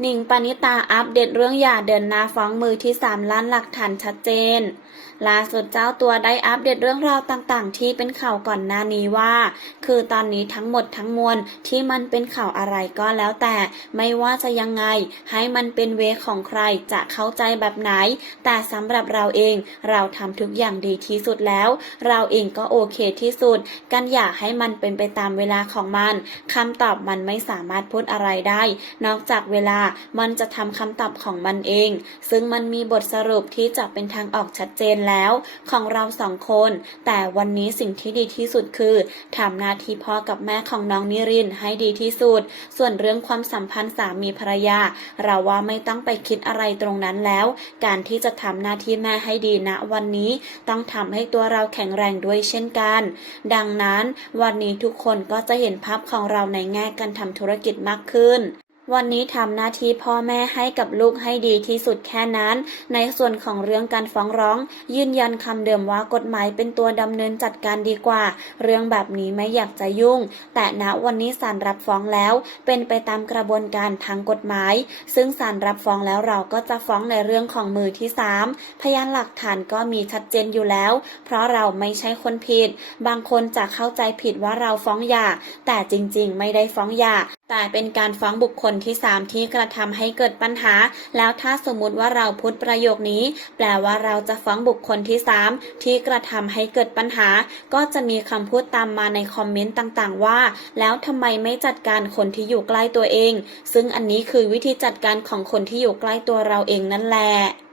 หนิงปณิตาอัปเดตเรื่องหย่าเดินหน้าฟ้องมือที่ 3 ล้านหลักฐานชัดเจน ล่าสุดเจ้าตัวได้อัปเดตเรื่องราวต่างๆ ที่เป็นข่าวก่อนหน้านี้ว่า คือตอนนี้ทั้งหมดทั้งมวลที่มันเป็นข่าวอะไรก็แล้วแต่ ไม่ว่าจะยังไง ให้มันเป็นเวของใครจะเข้าใจแบบไหน แต่สำหรับเราเองเราทำทุกอย่างดีที่สุดแล้ว เราเองก็โอเคที่สุด กันอยากให้มันเป็นไปตามเวลาของมันคำตอบมันไม่สามารถพูดอะไรได้ นอกจากเวลามันจะทำคำตอบของมันเอง ซึ่งมันมีบทสรุปที่จะเป็นทางออกชัดเจนแล้ว ของเราสองคน แต่วันนี้สิ่งที่ดีที่สุดคือทำหน้าที่พ่อกับแม่ของน้องนิรินให้ดีที่สุด ส่วนเรื่องความสัมพันธ์สามีภรรยา เราว่าไม่ต้องไปคิดอะไรตรงนั้นแล้ว การที่จะทำหน้าที่แม่ให้ดีณวันนี้ต้องทำให้ตัวเราแข็งแรงด้วยเช่นกัน ดังนั้นวันนี้ทุกคนก็จะเห็นภาพของเราในแง่การทำธุรกิจมากขึ้น วันนี้ทำหน้าที่พ่อแม่ให้กับลูกให้ดีที่สุดแค่นั้น ในส่วนของเรื่องการฟ้องร้อง ยืนยันคำเดิมว่ากฎหมายเป็นตัวดำเนินจัดการดีกว่า เรื่องแบบนี้ไม่อยากจะยุ่ง แต่ณวันนี้ศาลรับฟ้องแล้ว เป็นไปตามกระบวนการทางกฎหมาย ซึ่งศาลรับฟ้องแล้วเราก็จะฟ้องในเรื่องของมือที่ 3 พยานหลักฐานก็มีชัดเจนอยู่แล้ว เพราะเราไม่ใช่คนผิด บางคนจะเข้าใจผิดว่าเราฟ้องหย่าแต่จริงๆ ไม่ได้ฟ้องหย่าแต่เป็นการฟ้องบุคคลที่ 3 ที่กระทำให้เกิดปัญหา แล้วถ้าสมมุติว่าเราพูดประโยคนี้ แปลว่าเราจะฟ้องบุคคลที่ 3 ที่กระทำให้เกิดปัญหา ก็จะมีคำพูดตามมาในคอมเมนต์ต่างๆ ว่า แล้วทำไมไม่จัดการคนที่อยู่ใกล้ตัวเอง ซึ่งอันนี้คือวิธีจัดการของคนที่อยู่ใกล้ตัวเราเองนั่นแหละ